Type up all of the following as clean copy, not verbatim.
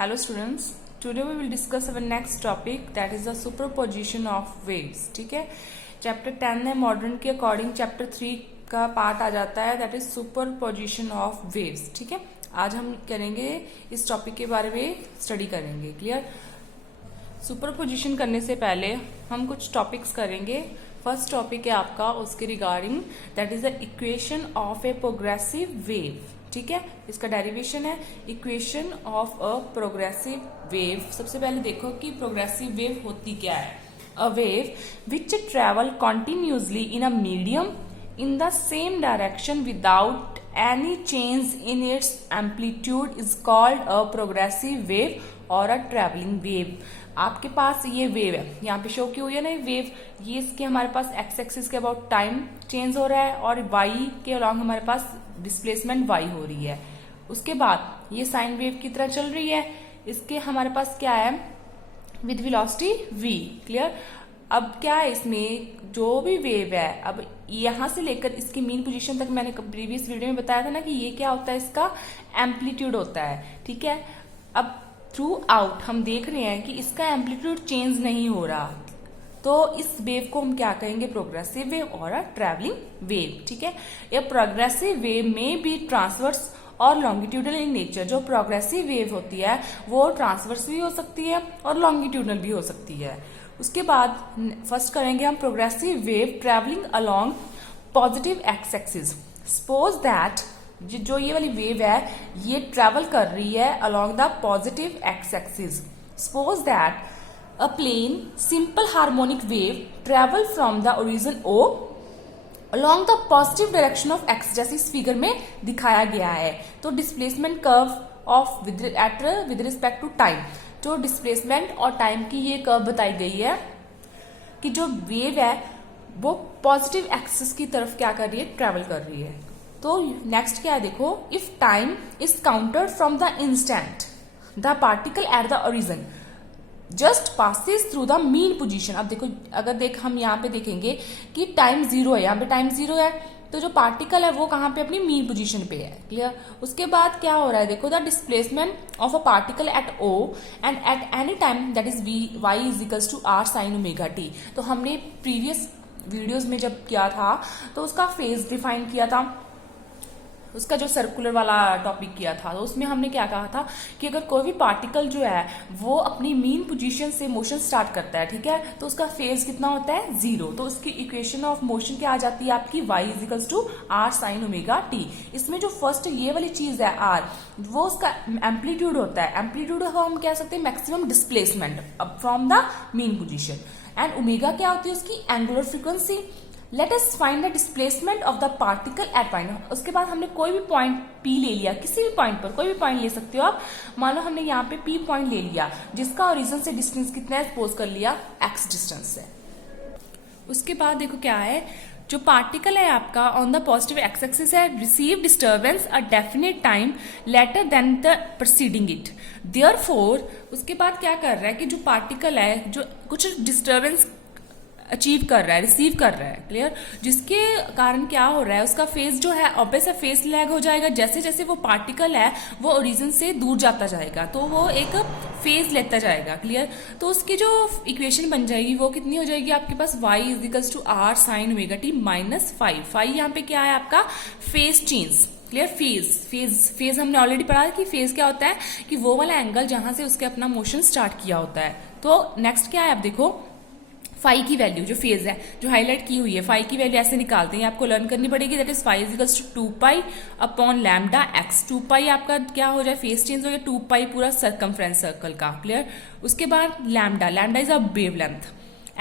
Hello students, today we will discuss our next topic that is the superposition of waves. ठीक है, chapter 10 है modern के according chapter 3 का part आ जाता है that is superposition of waves. ठीक है, आज हम करेंगे इस टॉपिक के बारे में स्टडी करेंगे. क्लियर. सुपरपोजिशन करने से पहले हम कुछ टॉपिक्स करेंगे. फर्स्ट टॉपिक है आपका उसके regarding that is the equation of a progressive wave. ठीक है, इसका डेरिवेशन है equation of a progressive wave. सबसे पहले देखो कि प्रोग्रेसिव वेव होती क्या है. A wave which travel continuously in a medium in the same direction without any change in its amplitude is called a progressive wave और अ travelling wave. आपके पास ये वेव है, यहाँ पे शो की हुई है ना वेव, ये इसके हमारे पास एक्स एक्सिस के अबाउट टाइम चेंज हो रहा है और वाई के अलॉन्ग हमारे पास डिस्प्लेसमेंट वाई हो रही है. उसके बाद ये साइन वेव की तरह चल रही है. इसके हमारे पास क्या है विद वेलोसिटी v. क्लियर. अब क्या है इसमें जो भी वेव है, अब यहां से लेकर इसकी मीन पोजीशन तक मैंने प्रीवियस वीडियो में बताया था ना कि ये क्या होता है, इसका एम्पलीट्यूड होता है. ठीक है, अब थ्रू आउट हम देख रहे हैं कि इसका एम्पलीट्यूड चेंज नहीं हो रहा, तो इस वेव को हम क्या कहेंगे प्रोग्रेसिव वेव और अ ट्रैवलिंग वेव. ठीक है, ये प्रोग्रेसिव वेव में भी ट्रांसवर्स और लॉन्गिट्यूडनल इन नेचर. जो प्रोग्रेसिव वेव होती है वो ट्रांसवर्स भी हो सकती है और लॉन्गिट्यूडनल भी हो सकती है. उसके बाद फर्स्ट करेंगे हम progressive wave travelling along positive x axis. Suppose that जो ये वाली वेव है ये ट्रेवल कर रही है along the positive x axis. Suppose that a plane simple harmonic wave travel from the origin O along the positive direction of x जैसे इस फिगर में दिखाया गया है. तो displacement curve of with respect to time, जो displacement और time की ये कर्व बताई गई है कि जो वेव है वो पॉजिटिव एक्सिस की तरफ क्या कर रही है, ट्रेवल कर रही है. तो नेक्स्ट क्या है देखो, if time is counted from the instant the particle at the origin just passes through the mean position. अब देखो अगर हम यहाँ पे देखेंगे कि टाइम जीरो है, यहाँ पे टाइम जीरो है, तो जो पार्टिकल है वो कहाँ पे अपनी मीन पोजीशन पे है. क्लियर. उसके बाद क्या हो रहा है देखो, the displacement of a particle at O and at any time that is Y is equals to R sine omega T. तो हमने प्रीवियस वीडियोज में जब किया था तो उसका फेज डिफाइन किया था, उसका जो सर्कुलर वाला टॉपिक किया था, तो उसमें हमने क्या कहा था कि अगर कोई भी पार्टिकल जो है वो अपनी मीन पोजीशन से मोशन स्टार्ट करता है, ठीक है, तो उसका फेज कितना होता है, जीरो. तो उसकी इक्वेशन ऑफ मोशन क्या आ जाती है आपकी, y is equals to R sine omega T. इसमें जो फर्स्ट ये वाली चीज है आर, वो उसका एम्पलीट्यूड होता है. एम्पलीट्यूड हम कह सकते हैं maximum displacement from the mean position. And omega क्या होती है उसकी angular frequency. Let us find the displacement of the particle at point. उसके बाद हमने कोई भी पॉइंट P ले लिया, किसी भी पॉइंट पर कोई भी पॉइंट ले सकते हो आप. मान लो हमने यहाँ पे P पॉइंट ले लिया जिसका ओरिजिन से डिस्टेंस कितना है, सपोज कर लिया x डिस्टेंस है. उसके बाद देखो क्या है, जो पार्टिकल है आपका on the positive x axis है receive disturbance a definite time later then the proceeding it. Therefore उसके बाद क्या कर रहा है कि जो पार्टिकल है जो कुछ डिस्टर्बेंस अचीव कर रहा है, रिसीव कर रहा है. क्लियर. जिसके कारण क्या हो रहा है, उसका फेज जो है ऑब्वियस फेज लैग हो जाएगा. जैसे जैसे वो पार्टिकल है वो ओरिजिन से दूर जाता जाएगा तो वो एक फेज लेता जाएगा. क्लियर. तो उसकी जो इक्वेशन बन जाएगी वो कितनी हो जाएगी आपके पास, y is equals to R sine omega T minus five. Five यहाँ पे क्या है आपका फेज चेंज. क्लियर. फेज हमने ऑलरेडी पढ़ा है कि फेज क्या होता है कि वो वाला एंगल जहां से उसके अपना मोशन स्टार्ट किया होता है. तो नेक्स्ट क्या है, आप देखो फाई की वैल्यू जो फेज है जो हाईलाइट की हुई है, फाई की वैल्यू ऐसे निकालते हैं, आपको लर्न करनी पड़ेगी. That is phi is equals to 2 upon lambda X. 2 आपका क्या हो जाए, फेज चेंज हो गया 2 पूरा सर्कमफ्रेंस सर्कल का. क्लियर. उसके बाद lambda is a wave length.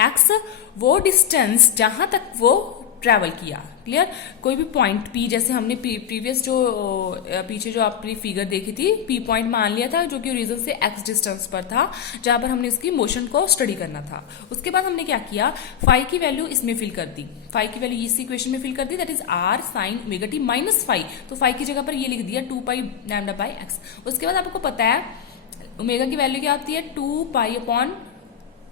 X वो डिस्टेंस जहां तक वो ट्रेवल किया. क्लियर. कोई भी पॉइंट P, जैसे हमने प्रीवियस जो पीछे जो आपने फिगर देखी थी P पॉइंट मान लिया था जो कि ओरिजिन से x डिस्टेंस पर था जहां पर हमने उसकी मोशन को स्टडी करना था. उसके बाद हमने क्या किया, फाई की वैल्यू इसमें फिल कर दी, फाई की वैल्यू इस इक्वेशन में फिल कर दी that is R sine omega T minus phi. तो फाई की जगह पर ये लिख दिया 2 लैम्डा बाई एक्स. उसके बाद आपको पता है ओमेगा की वैल्यू क्या आती है 2 अपॉन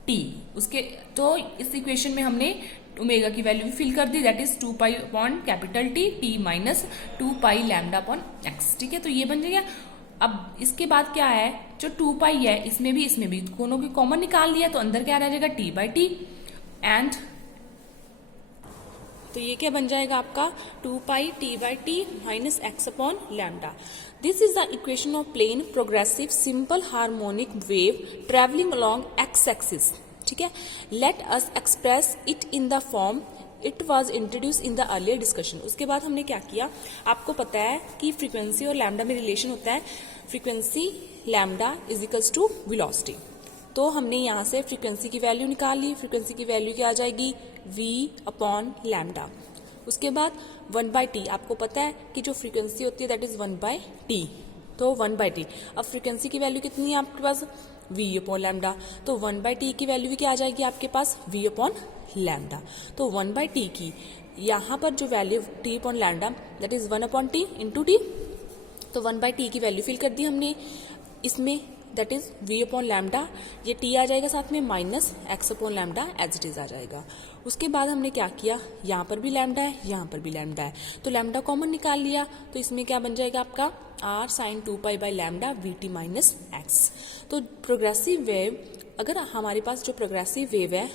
टी. उसके तो इस इक्वेशन में हमने ओमेगा की वैल्यू भी फिल कर दी that is 2 upon capital T minus 2 lambda upon x. ठीक है, तो ये बन जाएगा अब इसके बाद क्या है, जो 2 पाई है इसमें भी दोनों की कॉमन निकाल लिया, तो अंदर क्या रह जाएगा टी बाई टी, एंड तो ये क्या बन जाएगा आपका 2 pi t by T minus x upon lambda. This is the equation of plane progressive simple harmonic wave travelling along x axis. ठीक है, let us express it in the form it was introduce in the earlier discussion. उसके बाद हमने क्या किया, आपको पता है कि फ्रीक्वेंसी और लैम्डा में रिलेशन होता है, frequency lambda is equals to velocity. तो हमने यहाँ से फ्रीक्वेंसी की वैल्यू निकाल ली, फ्रीक्वेंसी की वैल्यू क्या आ जाएगी v अपॉन लैम्डा। उसके बाद 1 बाई टी, आपको पता है कि जो फ्रीक्वेंसी होती है दैट इज 1 बाई टी, तो 1 बाई टी। अब फ्रीक्वेंसी की वैल्यू कितनी है आपके पास, v अपॉन लैम्डा, तो 1 बाई टी की वैल्यू भी क्या आ जाएगी आपके पास, v अपॉन लैम्डा। तो 1 बाई टी की यहाँ पर जो value t upon lambda that is 1 upon T into T, तो 1 बाई टी की वैल्यू फिल कर दी हमने इसमें, that is v upon lambda, ये t आ जाएगा साथ में minus x upon lambda as it is आ जाएगा। उसके बाद हमने क्या किया, यहाँ पर भी लैम्डा है, यहाँ पर भी लैम्डा है, तो लैम्डा कॉमन निकाल लिया, तो इसमें क्या बन जाएगा आपका r sine 2 pi by lambda vt minus x। तो प्रोग्रेसिव वेव, अगर हमारे पास जो प्रोग्रेसिव वेव है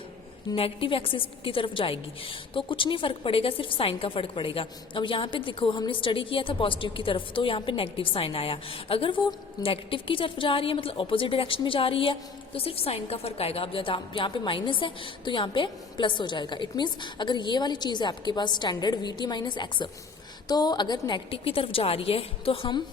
नेगेटिव एक्सिस की तरफ जाएगी तो कुछ नहीं फर्क पड़ेगा, सिर्फ साइन का फर्क पड़ेगा। अब यहाँ पे देखो हमने स्टडी किया था पॉजिटिव की तरफ, तो यहाँ पे नेगेटिव साइन आया। अगर वो नेगेटिव की तरफ जा रही है, मतलब ऑपोजिट डायरेक्शन में जा रही है, तो सिर्फ साइन का फर्क आएगा। अब यहाँ पे माइनस है तो यहाँ पे प्लस हो जाएगा। इट मीन्स अगर ये वाली चीज़ है आपके पास स्टैंडर्ड वीटी माइनस एक्स, तो अगर नेगेटिव की तरफ जा रही है तो हम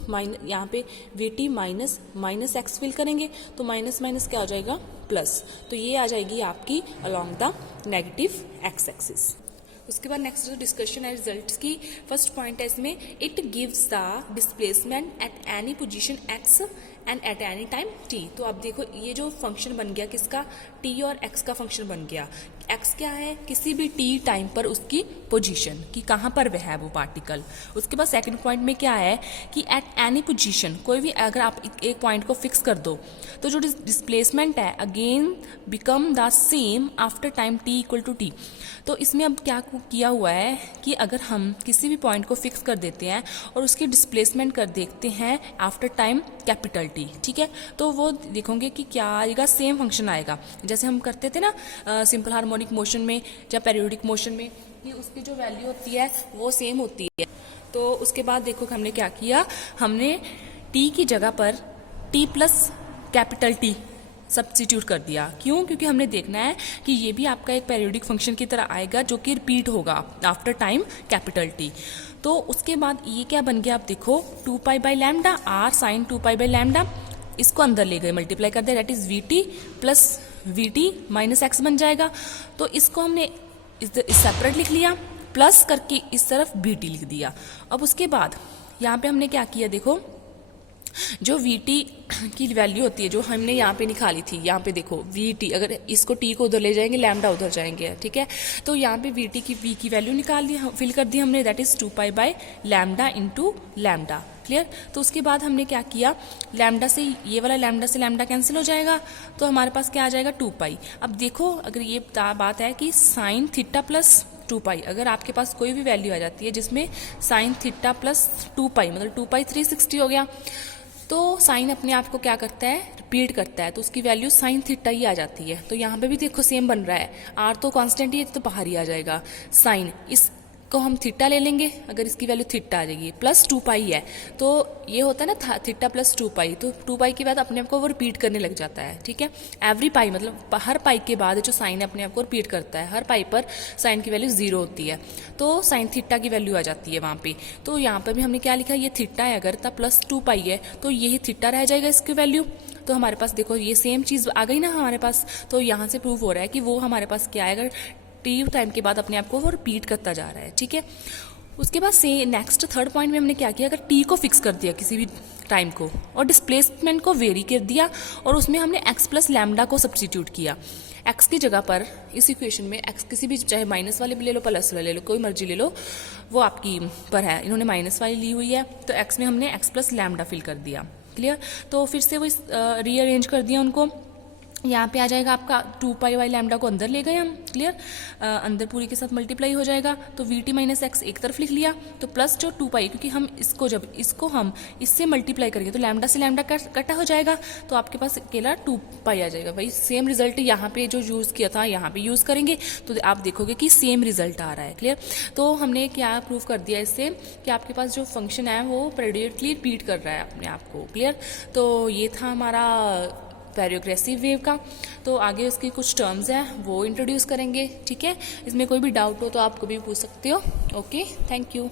यहाँ पे VT minus minus X fill करेंगे, तो माइनस माइनस क्या हो जाएगा प्लस, तो ये आ जाएगी आपकी along the negative x axis. उसके बाद नेक्स्ट जो डिस्कशन है रिजल्ट्स की, फर्स्ट पॉइंट है इसमें, it gives the displacement at any position x and at any time T. तो अब देखो ये जो फंक्शन बन गया किसका, टी और एक्स का फंक्शन बन गया। एक्स क्या है, किसी भी टी टाइम पर उसकी पोजीशन कि कहाँ पर वह है वो पार्टिकल। उसके बाद सेकंड पॉइंट में क्या है कि एट एनी पोजीशन, कोई भी अगर आप एक पॉइंट को फिक्स कर दो तो जो डिस्प्लेसमेंट है again become the same after time T equal to T. तो इसमें अब क्या किया हुआ है कि अगर हम किसी भी पॉइंट को फिक्स कर देते हैं और उसकी डिस्प्लेसमेंट कर देखते हैं आफ्टर टाइम कैपिटल टी, ठीक है, तो वो देखोगे कि क्या आएगा, सेम फंक्शन आएगा जैसे हम करते थे ना सिंपल हार्मोनिक मोशन में या पेरियोडिक मोशन में, कि उसकी जो वैल्यू होती है वो सेम होती है। तो उसके बाद देखो हमने क्या किया, हमने टी की जगह पर T plus capital T substitute कर दिया। क्यों, क्योंकि हमने देखना है कि ये भी आपका एक पेरियोडिक फंक्शन की तरह आएगा जो कि रिपीट होगा आफ्टर टाइम कैपिटल टी। तो उसके बाद ये क्या बन गया, आप देखो 2 pi by lambda R sine 2 pi by lambda, इसको अंदर ले गए मल्टीप्लाई कर दिया, that is V T plus V T minus X बन जाएगा। तो इसको हमने सेपरेट लिख लिया, प्लस करके इस तरफ बी टी लिख दिया। अब उसके बाद यहाँ पे हमने क्या किया, देखो जो वी टी की वैल्यू होती है जो हमने यहाँ पे निकाली थी, यहाँ पे देखो वी टी, अगर इसको टी को उधर ले जाएंगे लैम्डा उधर जाएंगे, ठीक है, तो यहाँ पे वी टी की वी की वैल्यू निकाल दी, फिल कर दी हमने, that is 2 pi by lambda into lambda. Clear. तो उसके बाद हमने क्या किया, लैम्डा से ये वाला लैम्डा से लैम्डा कैंसिल हो जाएगा, तो हमारे पास क्या आ जाएगा 2 पाई। अब देखो अगर ये बात है कि साइन थीटा प्लस 2 पाई, अगर आपके पास कोई भी वैल्यू आ जाती है जिसमें साइन थीटा प्लस 2 पाई मतलब 2 पाई 360 हो गया, तो साइन अपने आप को क्या करता है, रिपीट करता है, तो उसकी वैल्यू साइन थीटा ही आ जाती है। तो यहाँ पे भी देखो सेम बन रहा है, आर तो कांस्टेंट ही है तो बाहर ही आ जाएगा साइन, इसको हम थीटा ले लेंगे, अगर इसकी वैल्यू थीटा आ जाएगी, प्लस 2 पाई है तो ये होता है ना थीटा प्लस 2 पाई, तो 2 पाई के बाद अपने आप को वो रिपीट करने लग जाता है, ठीक है। एवरी पाई मतलब हर पाई के बाद जो साइन अपने आप को रिपीट करता है, हर पाई पर साइन की वैल्यू 0 होती है, तो साइन थीटा की वैल्यू आ जाती है वहाँ पे। तो यहाँ पर भी हमने क्या लिखा, ये थीटा है अगर तब प्लस 2 पाई है तो यही थीटा रह जाएगा इसकी वैल्यू। तो हमारे पास देखो ये सेम चीज़ आ गई ना हमारे पास, तो यहाँ से प्रूव हो रहा है कि वो हमारे पास क्या आएगा, टी टाइम के बाद अपने आप को वो रिपीट करता जा रहा है, ठीक है। उसके बाद से नेक्स्ट थर्ड पॉइंट में हमने क्या किया, अगर टी को फिक्स कर दिया किसी भी टाइम को और डिस्प्लेसमेंट को वेरी कर दिया और उसमें हमने एक्स प्लस लैम्डा को सब्स्टिट्यूट किया, एक्स की जगह पर इस इक्वेशन में एक्स किसी भी चाहे माइनस वाले भी ले लो प्लस वाले ले लो, कोई मर्जी ले लो, वो आपकी पर है, इन्होंने माइनस वाली ली हुई है, तो एक्स में हमने एक्स प्लस लैम्डा फिल कर दिया। क्लियर। तो फिर से वो रीअरेंज कर दिया उनको, यहाँ पे आ जाएगा आपका 2 पाई वाई लैम्डा को अंदर ले गए हम, क्लियर, अंदर पूरी के साथ मल्टीप्लाई हो जाएगा, तो वी टी माइनस एक्स एक तरफ लिख लिया, तो प्लस जो 2 पाई, क्योंकि हम इसको जब इसको हम इससे मल्टीप्लाई करेंगे तो लैम्डा से लैम्डा कटा हो जाएगा, तो आपके पास अकेला 2 पाई आ जाएगा। भाई सेम रिजल्ट यहाँ पे जो यूज़ किया था यहाँ पे यूज़ करेंगे तो आप देखोगे कि सेम रिजल्ट आ रहा है, क्लियर। तो हमने क्या प्रूव कर दिया इससे कि आपके पास जो फंक्शन है वो डायरेक्टली रिपीट कर रहा है अपने आप को, क्लियर। तो ये था हमारा पैरियोग्रेसिव वेव का। तो आगे उसकी कुछ टर्म्स हैं वो इंट्रोड्यूस करेंगे, ठीक है। इसमें कोई भी डाउट हो तो आप कभी पूछ सकते हो। Okay, thank you.